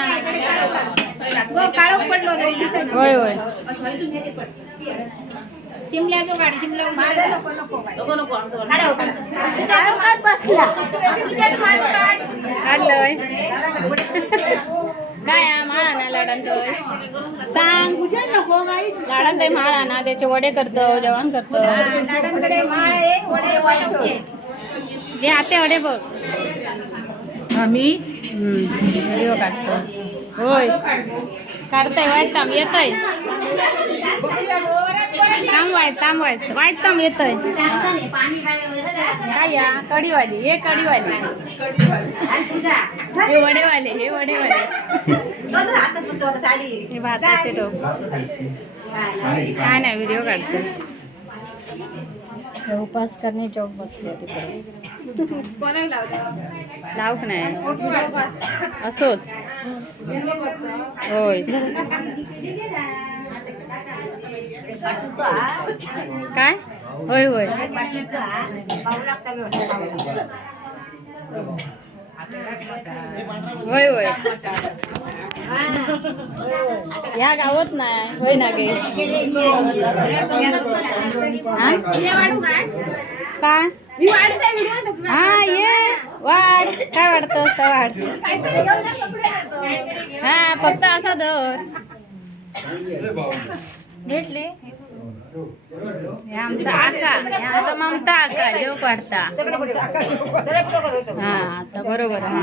ना काळोख पडलो होय होय शिमल्याचो गाडी शिमला नको नको काढलंय काय माळा ना लाडांचं सांग लाडांत माळा ना त्याचे वडे करतो जेवण करतो लाडांकडे माळ आहे वडे वाटते जे आते वडे बघ आम्ही व्हिडिओ काढतो होय काढतंय वायताम येतंय थांबवायचं वायताम येतंय काय या कढीवाली हे कढीवाली हे वडेवाले हे भाताचे टोप काय नाही व्हिडिओ काढतोय उपास करण्याच्या बसले तिकडे लावक नाही असोच होय काय होय होय होय होय ह्या गावात नाही होय ना गे काय हा ये वाढ काय वाढतं वाढ हा फक्त असा धर भेटले आमचा आका आमचा ममता आका देव काढता हा आता बरोबर हा